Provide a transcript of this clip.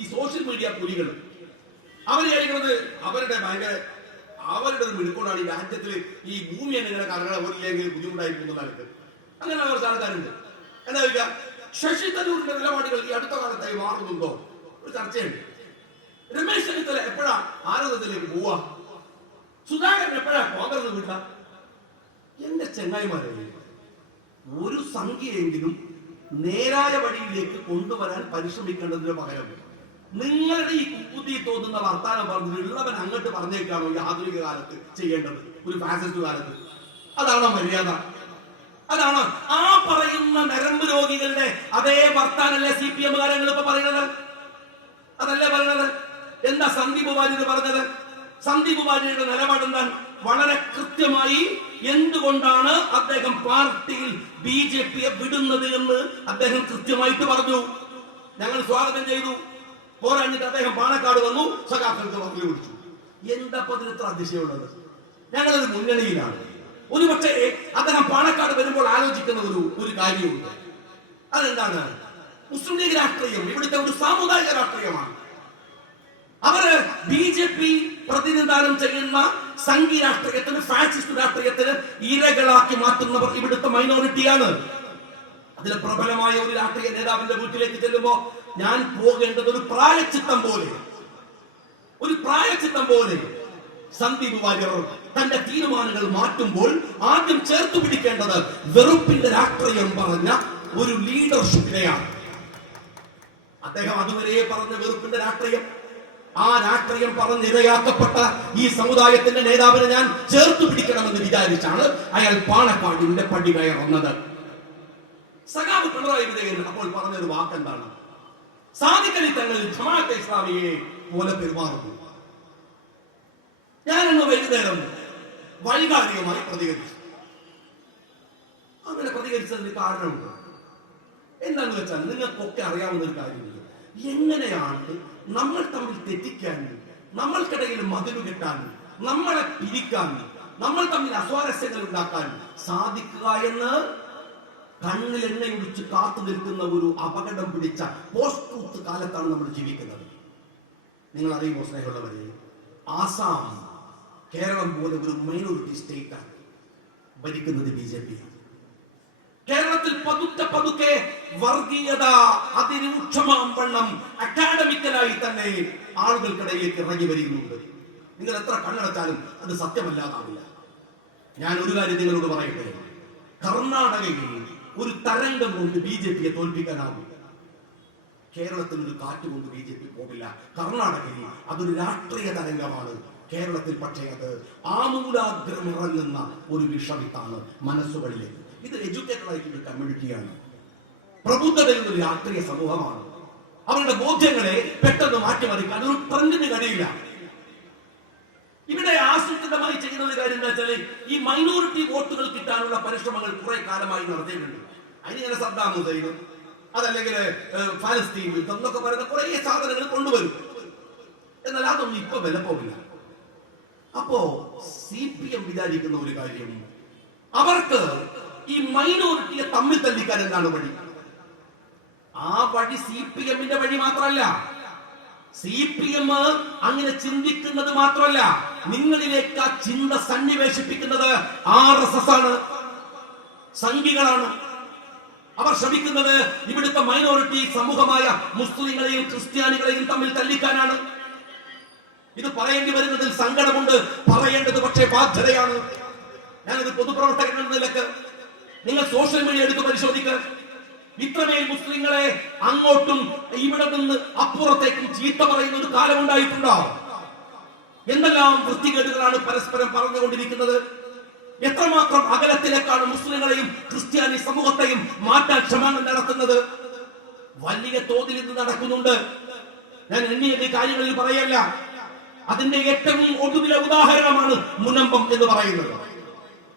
ഈ social media പുലികൾ അവര് കഴിക്കുന്നത് അവരുടെ മിടുക്കൊണ്ടാണ് ഈ രാജ്യത്തിൽ ഈ ഭൂമി എങ്ങനെ കറങ്ങാൻ പോലില്ലെങ്കിൽ ബുദ്ധിമുട്ടായിരിക്കുന്നതായിട്ട് അങ്ങനെ കുറച്ച് ആൾക്കാരുണ്ട്. എന്താ ചോദിക്കുക, ശശി തരൂരിന്റെ നിലപാടുകൾ ഈ അടുത്ത കാലത്തായി മാറുന്നുണ്ടോ? ഒരു ചർച്ചയുണ്ട്. രമേശ് ചെന്നിത്തല എപ്പോഴാ ആരോഗ്യത്തിലേക്ക് പോവാ? സുധാകരൻ എപ്പോഴാ കോൺഗ്രസ് വിട്ട? എന്റെ ചെങ്ങായിമാരെ, ഒരു സംഖ്യയെങ്കിലും നേരായ വഴിയിലേക്ക് കൊണ്ടുവരാൻ പരിശ്രമിക്കേണ്ടതിന് പകരം നിങ്ങളുടെ ഈ കുപ്പുത്തി തോന്നുന്ന വർത്താനം പറഞ്ഞു ഉള്ളവൻ അങ്ങോട്ട് പറഞ്ഞേക്കാണോ ഈ ആധുനിക കാലത്ത് ചെയ്യേണ്ടത്? ഒരു ഫാസിസ്റ്റ് കാലത്ത് അതാണോ മര്യാദ? അതാണോ ആ പറയുന്ന നരമ്പ് രോഗികളുടെ അതേ വർത്താനല്ലേ CPM കാരങ്ങൾ ഇപ്പൊ പറയുന്നത്? അതല്ലേ പറയുന്നത്? എന്താ സന്ദീപ് വാര്യർ പറഞ്ഞത്? സന്ദീപ് വാര്യരുടെ നിലപാടെന്താൻ? വളരെ കൃത്യമായി എന്തുകൊണ്ടാണ് അദ്ദേഹം പാർട്ടിയിൽ BJPയെ വിടുന്നത് എന്ന് അദ്ദേഹം കൃത്യമായിട്ട് പറഞ്ഞു. ഞങ്ങൾ സ്വാഗതം ചെയ്തു. പോരാഞ്ഞിട്ട് അദ്ദേഹം പാണക്കാട് വന്നു, സഖാക്കൾക്ക് വന്നു വിളിച്ചു. എന്താ പതിനെത്ര അതിശയമുള്ളത്? ഞങ്ങളൊരു മുന്നണിയിലാണ്. ഒരുപക്ഷെ അദ്ദേഹം പാണക്കാട് വരുമ്പോൾ ആലോചിക്കുന്ന ഒരു കാര്യമുണ്ട്. അതെന്താണ്? മുസ്ലിം ലീഗ് രാഷ്ട്രീയം ഇവിടുത്തെ ഒരു സാമുദായിക രാഷ്ട്രീയമാണ്. അവര് BJP പ്രതിനിധാനം ചെയ്യുന്ന സംഘി രാഷ്ട്രീയത്തിന്, ഫാസിസ്റ്റ് രാഷ്ട്രീയത്തിന് ഇരകളാക്കി മാറ്റുന്നവർ ഇവിടുത്തെ മൈനോറിറ്റിയാണ്. അതിൽ പ്രബലമായ ഒരു രാഷ്ട്രീയ നേതാവിന്റെ വീട്ടിലേക്ക് ചെല്ലുമ്പോ ഞാൻ പോകേണ്ടത് ഒരു പ്രായച്ചിത്തം പോലെ സന്ദീപ് വാര്യർ തന്റെ തീരുമാനങ്ങൾ മാറ്റുമ്പോൾ ആദ്യം ചേർത്ത് പിടിക്കേണ്ടത് വെറുപ്പിന്റെ രാഷ്ട്രീയം പറഞ്ഞ ഒരു ലീഡർഷിപ്പിനെയാണ്. അദ്ദേഹം അതുവരെ പറഞ്ഞ വെറുപ്പിന്റെ രാഷ്ട്രീയം, ആ രാഷ്ട്രീയം പറഞ്ഞിരയാക്കപ്പെട്ട ഈ സമുദായത്തിന്റെ നേതാവിനെ ഞാൻ ചേർത്ത് പിടിക്കണമെന്ന് വിചാരിച്ചാണ് അയാൾ പാണക്കാടിന്റെ പടി കയറുന്നത്. സഖാവ് പിണറായി വിജയൻ അപ്പോൾ പറഞ്ഞൊരു വാക്കെന്താണ്? സാദിഖ് അലി തങ്ങൾ ജമാഅത്തെ ഇസ്ലാമിയെ പോലെ പെരുമാറുന്നു. ഞാനിന്ന് വൈകുന്നേരം വൈകാരികമായി പ്രതികരിച്ചു. അങ്ങനെ പ്രതികരിച്ചതിന് കാരണമുണ്ട്. എന്താണെന്ന് വെച്ചാൽ നിങ്ങൾക്കൊക്കെ അറിയാവുന്ന ഒരു കാര്യമില്ല, എങ്ങനെയാണ് നമ്മൾ തമ്മിൽ തെറ്റിക്കാൻ, നമ്മൾക്കിടയിൽ മതിലു കെട്ടാൻ, നമ്മളെ പിരിക്കാൻ, നമ്മൾ തമ്മിൽ അസ്വാരസ്യങ്ങൾ ഉണ്ടാക്കാൻ സാധിക്കുക എന്ന് കണ്ണിൽ എണ്ണയൊഴിച്ച് കാത്തു നിൽക്കുന്ന ഒരു അപകടം പിടിച്ച പോസ്റ്റ് ട്രൂത്ത് കാലത്താണ് നമ്മൾ ജീവിക്കുന്നത്. നിങ്ങൾ അറിയുമോ സ്നേഹമുള്ളവരെ, ആസാം കേരളം പോലെ ഒരു മൈനോറിറ്റി സ്റ്റേറ്റാണ് ഭരിക്കുന്നത് BJP. കേരളത്തിൽ പതുക്കെ വർഗീയത അതിരൂക്ഷമാം വണ്ണം അക്കാഡമിക്കലായി തന്നെ ആളുകൾക്കിടയിലേക്ക് ഇറങ്ങി വരികയുണ്ട്. നിങ്ങൾ എത്ര കണ്ണടച്ചാലും അത് സത്യമല്ലാതാവില്ല. ഞാൻ ഒരു കാര്യം നിങ്ങളോട് പറയട്ടെ, കർണാടകയിൽ ഒരു തരംഗം കൊണ്ട് BJPയെ തോൽപ്പിക്കാനാവും. കേരളത്തിൽ ഒരു കാറ്റ് കൊണ്ട് BJP പോകില്ല. കർണാടകയിൽ അതൊരു രാഷ്ട്രീയ തരംഗമാണ്. കേരളത്തിൽ പക്ഷേ അത് ആമൂലാഗ്രം ഇറങ്ങുന്ന ഒരു വിഷവിത്താണ് മനസ്സുകളിലേക്ക്. ഇത് എഡ്യൂക്കേറ്റഡ് ആയിട്ടുള്ള കമ്മ്യൂണിറ്റിയാണ്, പ്രബുദ്ധതയുള്ള ഒരു രാഷ്ട്രീയ സമൂഹമാണ്. അവരുടെ ബോധ്യങ്ങളെ പെട്ടെന്ന് മാറ്റിമറിക്കാൻ ഒരു ട്രെൻഡിന് കഴിയില്ല. ഇവിടെ ആസൂത്രിതമായി ചെയ്യുന്ന ഒരു കാര്യം എന്താ വെച്ചാൽ, ഈ മൈനോറിറ്റി വോട്ടുകൾ കിട്ടാനുള്ള പരിശ്രമങ്ങൾ കുറെ കാലമായി നടത്തിയിട്ടുണ്ട്. അതിനിങ്ങനെ സദ്ദാം ഹുസൈനും അതല്ലെങ്കിൽ ഫലസ്തീൻ യുദ്ധം എന്നൊക്കെ പറയുന്ന കുറെ സാധനങ്ങൾ കൊണ്ടുവരും. എന്നാൽ അതൊന്നും ഇപ്പൊ വില പോകില്ല. അപ്പോ CPM വിചാരിക്കുന്ന ഒരു കാര്യം, അവർക്ക് ഈ മൈനോറിറ്റിയെ തമ്മിൽ തല്ലിക്കാൻ എന്താണ് വഴി? ആ വഴി CPMന്റെ വഴി മാത്രമല്ല. CPM അങ്ങനെ ചിന്തിക്കുന്നത് മാത്രമല്ല, നിങ്ങളിലേക്ക് ആ ചിന്ത സന്നിവേശിപ്പിക്കുന്നത് RSS ആണ്, സംഘികളാണ്. അവർ ശ്രമിക്കുന്നത് ഇവിടുത്തെ മൈനോറിറ്റി സമൂഹമായ മുസ്ലിങ്ങളെയും ക്രിസ്ത്യാനികളെയും തമ്മിൽ തല്ലിക്കാനാണ്. ഇത് പറയേണ്ടി വരുന്നതിൽ സങ്കടമുണ്ട്, പറയേണ്ടത് പക്ഷേ ബാധ്യതയാണ്. ഞാനൊരു പൊതുപ്രവർത്തകൻ എന്ന നിലക്ക് നിങ്ങൾ സോഷ്യൽ മീഡിയ എടുത്ത് പരിശോധിക്കുക. ഇത്രമേൽ മുസ്ലിങ്ങളെ അങ്ങോട്ടും ഇവിടെ നിന്ന് അപ്പുറത്തേക്കും ചീത്ത പറയുന്ന ഒരു കാലം ഉണ്ടായിട്ടുണ്ടോ? എന്തെല്ലാം വൃത്തികേടുകളാണ് പരസ്പരം പറഞ്ഞുകൊണ്ടിരിക്കുന്നത്. എത്രമാത്രം അകലത്തിലേക്കാണ് മുസ്ലിങ്ങളെയും ക്രിസ്ത്യാനി സമൂഹത്തെയും മാറ്റാൻ ശ്രമങ്ങൾ നടത്തുന്നത്. വലിയ തോതിൽ ഇത് നടക്കുന്നുണ്ട്. ഞാൻ എണ്ണിയ കാര്യങ്ങളിൽ പറയല്ല. അതിന്റെ ഏറ്റവും ഒടുവിലെ ഉദാഹരണമാണ് മുനമ്പം എന്ന് പറയുന്നത്.